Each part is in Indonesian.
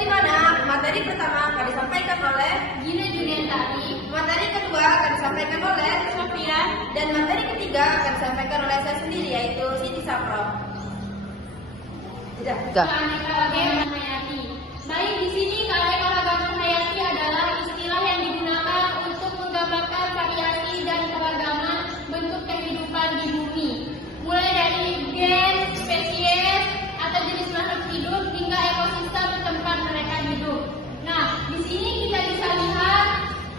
di mana materi pertama akan disampaikan oleh Gina Juliantari, materi kedua akan disampaikan oleh Sofia, dan materi ketiga akan disampaikan oleh saya sendiri yaitu Siti Sapro. keanekaragaman hayati. Baik, di sini keanekaragaman hayati adalah istilah yang digunakan untuk menggambarkan variasi dan keragaman bentuk kehidupan di bumi, mulai dari gen, spesies, atau jenis makhluk hidup hingga ekosistem tempat mereka hidup. Nah, di sini kita bisa lihat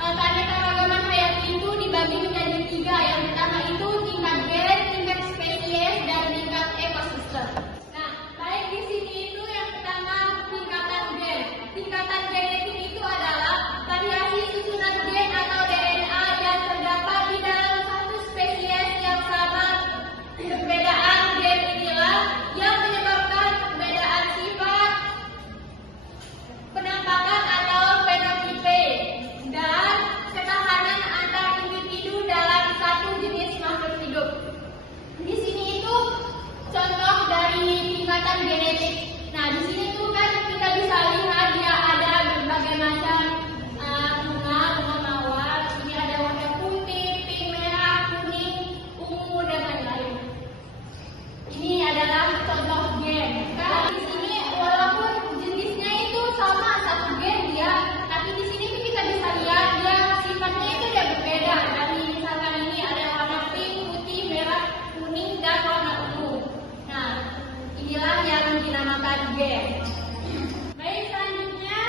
keanekaragaman hayati itu dibagi menjadi 3. Yang pertama itu tingkat gen, tingkat spesies, dan tingkat ekosistem. Nah, baik di sini itu yang pertama tingkatan gen. Tingkatan genetik itu adalah variasi susunan gen atau DNA yang terdapat di dalam satu spesies yang sama. Perbedaan gen inilah yang menyebabkan perbedaan sifat, penampakan atau fenotipe, dan ketahanan antar individu dalam satu jenis makhluk hidup. Di sini itu contoh dari tingkatan genetik. Nah, di sini tuh kan kita bisa lihat dia ada berbagai macam bunga mawar. Ini ada warna putih, pink, merah, kuning, ungu, dan lain-lain. Ini adalah contoh gen. Karena di sini walaupun jenisnya itu sama satu gen dia, tapi di sini tuh kita bisa lihat dia sifatnya itu udah berbeda. Dari misalkan ini ada warna pink, putih, merah, kuning, dan warna ungu. Nah, inilah yang dinamakan gen. Baik, selanjutnya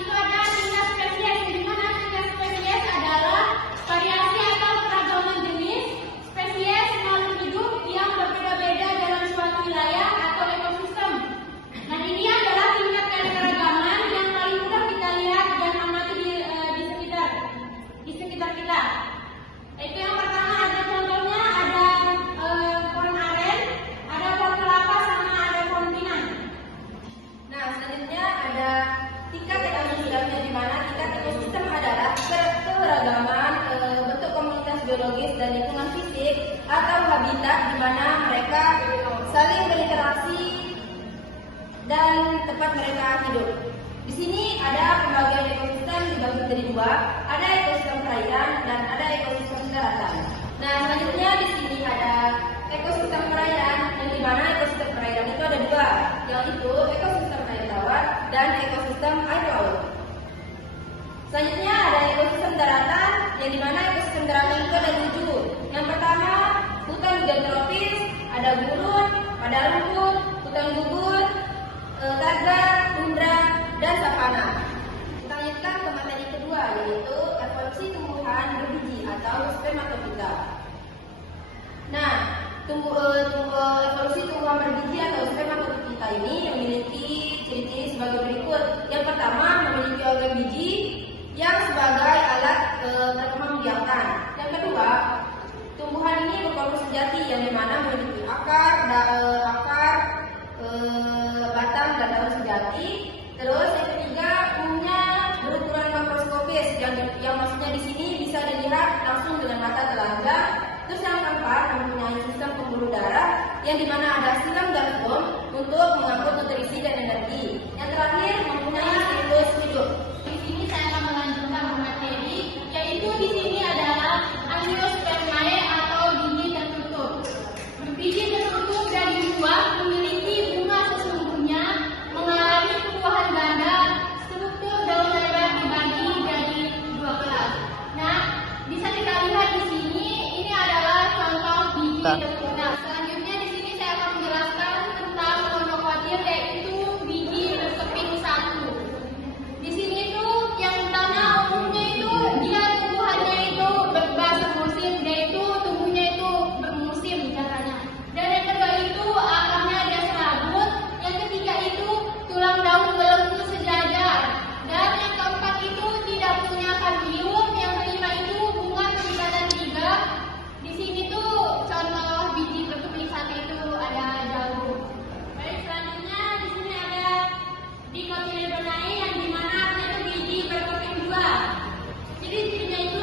itu ada tingkat spesies. Di mana tingkat spesies adalah variasi atau keragaman jenis spesies makhluk hidup yang berbeda-beda dalam suatu wilayah atau ekosistem. Nah, ini adalah tingkat keanekaragaman yang paling mudah kita lihat dan amati di sekitar kita. Itu yang pertama ada contohnya ada pohon aren, ada pohon kelapa, sama ada pohon pinang. Nah, selanjutnya ada tingkat ekosistemnya di mana tingkat ekosistem adalah keragaman bentuk komunitas biologis dan lingkungan fisik atau habitat di mana mereka saling berinteraksi dan tempat mereka hidup. Di sini ada pembagian ekosistem dibagi menjadi 2, ada ekosistem perairan dan ada ekosistem daratan. Nah, selanjutnya di sini ada ekosistem perairan yang di mana ekosistem perairan itu ada 2, yaitu ekosistem air tawar dan ekosistem air laut. Selanjutnya ada ekosistem daratan yang di mana ekosistem daratan itu ada 7. Yang pertama hutan hujan tropis, ada gurun, ada rumput, hutan gugur, tundra, tundra, dan savana. Kita lanjutkan ke materi kedua yaitu evolusi tumbuhan berbiji atau spermatofita. Nah, evolusi tumbuhan berbiji atau spermatofita ini memiliki ciri-ciri sebagai berikut. Yang pertama, memiliki organ biji yang sebagai alat perkembangbiakan. Yang kedua, tumbuhan ini berkorpus sejati yang dimana memiliki akar, batang dan daun sejati. Terus yang ketiga, umumnya berukuran makroskopis yang maksudnya di sini bisa dilihat langsung dengan mata telanjang. Terus yang keempat, mempunyai sistem pembuluh darah yang dimana ada silang dan bom untuk mengangkut nutrisi dan energi. Yang terakhir, mempunyai siklus hidup. Di sini saya akan melanjutkan materi, yaitu di sini adalah angiospermae atau biji tertutup. Biji tertutup dari luar memiliki bunga sesungguhnya, mengalami pembuahan ganda, struktur daun lebar dibagi jadi 2 kelas. Nah, bisa kita lihat di sini, ini adalah contoh biji tertutup. Nah, selanjutnya di sini saya akan menjelaskan tentang monokotil, yaitu biji berkeping 1. Di sini tuh yang pertama umumnya itu dia tumbuhannya itu bermusim, dia itu tumbuhnya itu bermusim katanya. Dan yang kedua itu akarnya dia serabut. Yang ketiga itu tulang daun belenggu sejajar. Dan yang keempat itu tidak punya kardium. Yang kelima itu bunga tingkatan 3. Di sini tuh contoh biji berkeping 1 itu ada jagung. Baik, selanjutnya di sini ada Dicotyledonea yang dimana artinya itu biji berkeping 2. Jadi cirinya itu